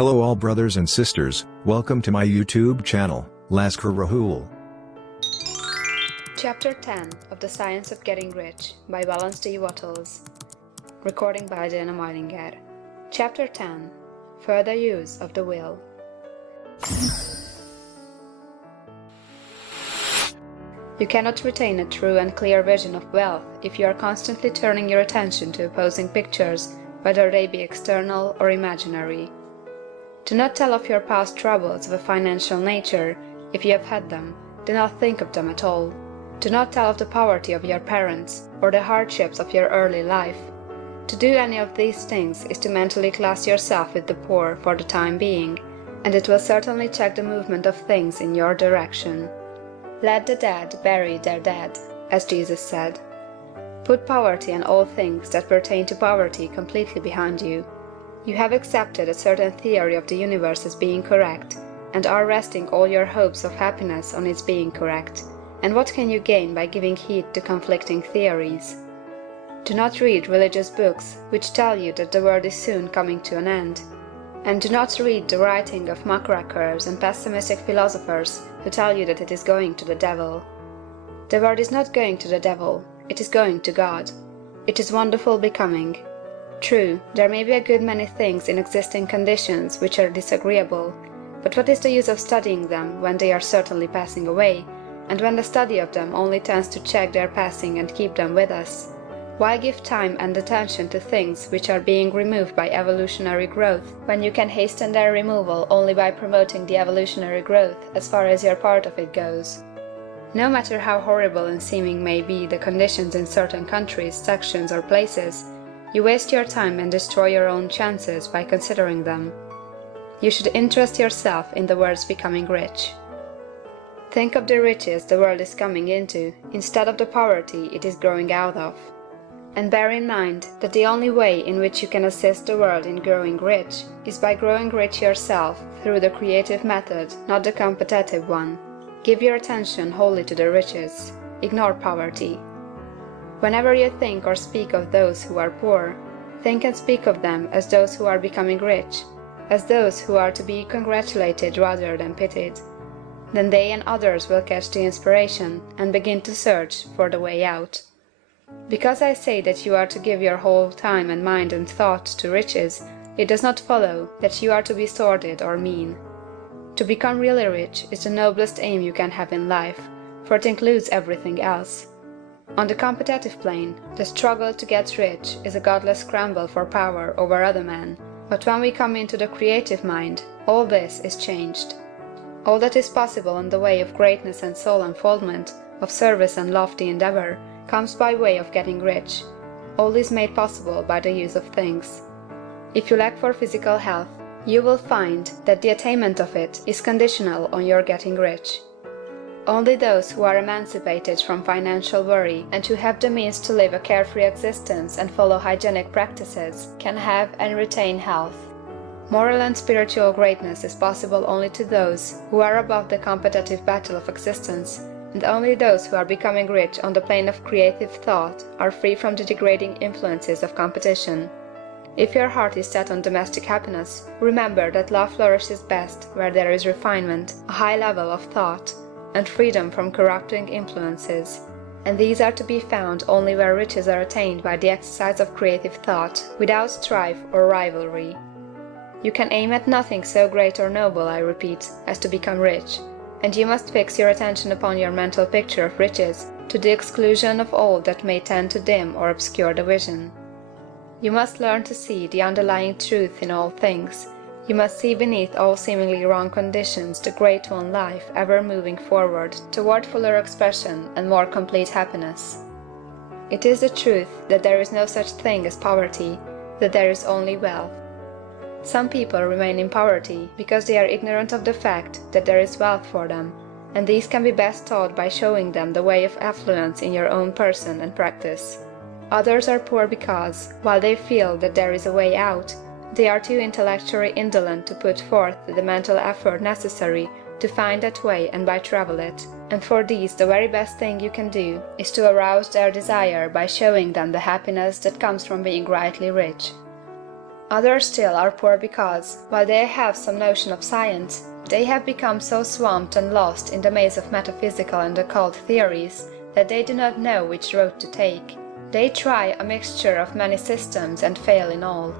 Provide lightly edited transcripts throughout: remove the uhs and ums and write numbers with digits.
Hello all brothers and sisters, welcome to my YouTube channel, Lascar Raghul. Chapter 10 of The Science of Getting Rich by Wallace D. Wattles. Recording by Majlinger. Chapter 10 Further Use of the Will. You cannot retain a true and clear vision of wealth if you are constantly turning your attention to opposing pictures, whether they be external or imaginary. Do not tell of your past troubles of a financial nature, if you have had them. Do not think of them at all. Do not tell of the poverty of your parents, or the hardships of your early life. To do any of these things is to mentally class yourself with the poor for the time being, and it will certainly check the movement of things in your direction. Let the dead bury their dead, as Jesus said. Put poverty and all things that pertain to poverty completely behind you. You have accepted a certain theory of the universe as being correct, and are resting all your hopes of happiness on its being correct. And what can you gain by giving heed to conflicting theories? Do not read religious books which tell you that the world is soon coming to an end. And do not read the writing of muckrakers and pessimistic philosophers who tell you that it is going to the devil. The world is not going to the devil, it is going to God. It is wonderful becoming. True, there may be a good many things in existing conditions which are disagreeable, but what is the use of studying them when they are certainly passing away, and when the study of them only tends to check their passing and keep them with us? Why give time and attention to things which are being removed by evolutionary growth, when you can hasten their removal only by promoting the evolutionary growth as far as your part of it goes? No matter how horrible in seeming may be the conditions in certain countries, sections, or places, you waste your time and destroy your own chances by considering them. You should interest yourself in the world's becoming rich. Think of the riches the world is coming into, instead of the poverty it is growing out of. And bear in mind that the only way in which you can assist the world in growing rich is by growing rich yourself through the creative method, not the competitive one. Give your attention wholly to the riches. Ignore poverty. Whenever you think or speak of those who are poor, think and speak of them as those who are becoming rich, as those who are to be congratulated rather than pitied. Then they and others will catch the inspiration and begin to search for the way out. Because I say that you are to give your whole time and mind and thought to riches, it does not follow that you are to be sordid or mean. To become really rich is the noblest aim you can have in life, for it includes everything else. On the competitive plane, the struggle to get rich is a godless scramble for power over other men, but when we come into the creative mind, all this is changed. All that is possible in the way of greatness and soul unfoldment, of service and lofty endeavor, comes by way of getting rich. All is made possible by the use of things. If you lack for physical health, you will find that the attainment of it is conditional on your getting rich. Only those who are emancipated from financial worry and who have the means to live a carefree existence and follow hygienic practices can have and retain health. Moral and spiritual greatness is possible only to those who are above the competitive battle of existence, and only those who are becoming rich on the plane of creative thought are free from the degrading influences of competition. If your heart is set on domestic happiness, remember that love flourishes best where there is refinement, a high level of thought, and freedom from corrupting influences, and these are to be found only where riches are attained by the exercise of creative thought, without strife or rivalry. You can aim at nothing so great or noble, I repeat, as to become rich, and you must fix your attention upon your mental picture of riches, to the exclusion of all that may tend to dim or obscure the vision. You must learn to see the underlying truth in all things. You must see beneath all seemingly wrong conditions the great one life ever moving forward toward fuller expression and more complete happiness. It is the truth that there is no such thing as poverty, that there is only wealth. Some people remain in poverty because they are ignorant of the fact that there is wealth for them, and these can be best taught by showing them the way of affluence in your own person and practice. Others are poor because, while they feel that there is a way out, they are too intellectually indolent to put forth the mental effort necessary to find that way and by travel it, and for these the very best thing you can do is to arouse their desire by showing them the happiness that comes from being rightly rich. Others still are poor because, while they have some notion of science, they have become so swamped and lost in the maze of metaphysical and occult theories that they do not know which road to take. They try a mixture of many systems and fail in all.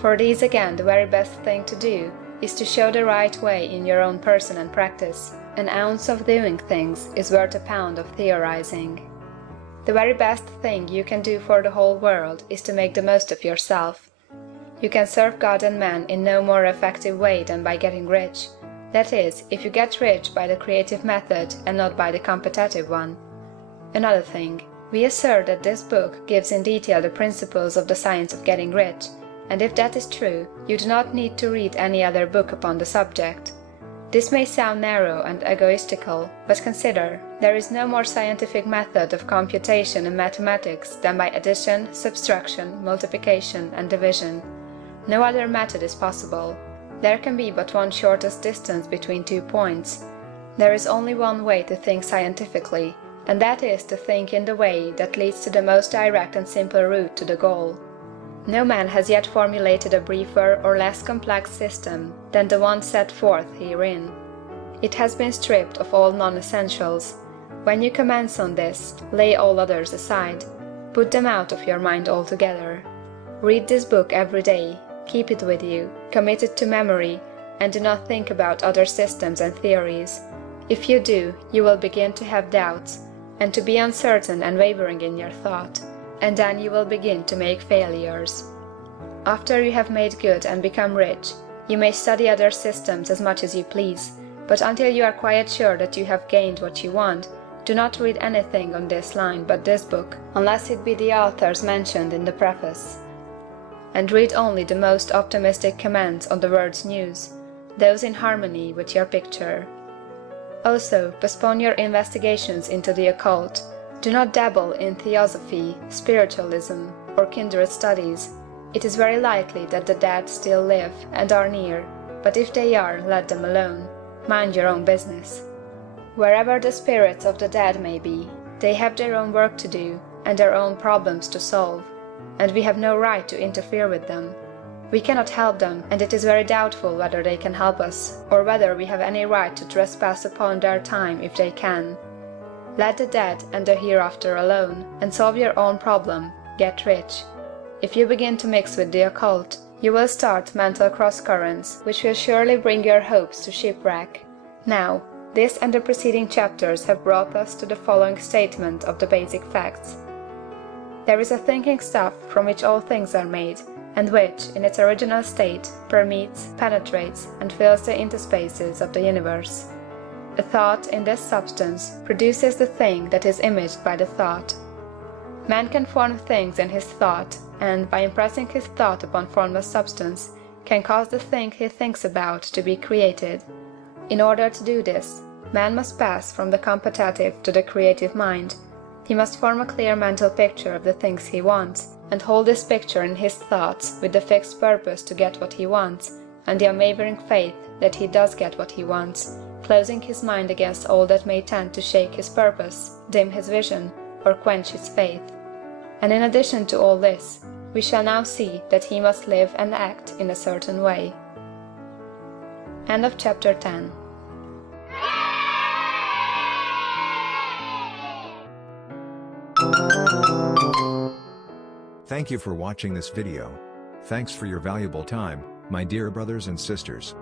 For these again the very best thing to do is to show the right way in your own person and practice. An ounce of doing things is worth a pound of theorizing. The very best thing you can do for the whole world is to make the most of yourself. You can serve God and man in no more effective way than by getting rich. That is, if you get rich by the creative method and not by the competitive one. Another thing, we assert that this book gives in detail the principles of the science of getting rich, and if that is true, you do not need to read any other book upon the subject. This may sound narrow and egoistical, but consider, there is no more scientific method of computation in mathematics than by addition, subtraction, multiplication, and division. No other method is possible. There can be but one shortest distance between 2 points. There is only one way to think scientifically, and that is to think in the way that leads to the most direct and simple route to the goal. No man has yet formulated a briefer or less complex system than the one set forth herein. It has been stripped of all non-essentials. When you commence on this, lay all others aside. Put them out of your mind altogether. Read this book every day, keep it with you, commit it to memory, and do not think about other systems and theories. If you do, you will begin to have doubts, and to be uncertain and wavering in your thought, and then you will begin to make failures. After you have made good and become rich, you may study other systems as much as you please, but until you are quite sure that you have gained what you want, do not read anything on this line but this book, unless it be the authors mentioned in the preface. And read only the most optimistic comments on the world's news, those in harmony with your picture. Also, postpone your investigations into the occult. Do not dabble in theosophy, spiritualism, or kindred studies. It is very likely that the dead still live and are near, but if they are, let them alone. Mind your own business. Wherever the spirits of the dead may be, they have their own work to do and their own problems to solve, and we have no right to interfere with them. We cannot help them, and it is very doubtful whether they can help us, or whether we have any right to trespass upon their time if they can. Let the dead and the hereafter alone, and solve your own problem, get rich. If you begin to mix with the occult, you will start mental cross-currents, which will surely bring your hopes to shipwreck. Now, this and the preceding chapters have brought us to the following statement of the basic facts. There is a thinking stuff from which all things are made, and which, in its original state, permeates, penetrates, and fills the interspaces of the universe. A thought in this substance produces the thing that is imaged by the thought. Man can form things in his thought, and, by impressing his thought upon formless substance, can cause the thing he thinks about to be created. In order to do this, man must pass from the competitive to the creative mind. He must form a clear mental picture of the things he wants, and hold this picture in his thoughts with the fixed purpose to get what he wants, and the unwavering faith that he does get what he wants, closing his mind against all that may tend to shake his purpose, dim his vision, or quench his faith. And in addition to all this, we shall now see that he must live and act in a certain way. End of chapter 10. Thank you for watching this video. Thanks for your valuable time, my dear brothers and sisters.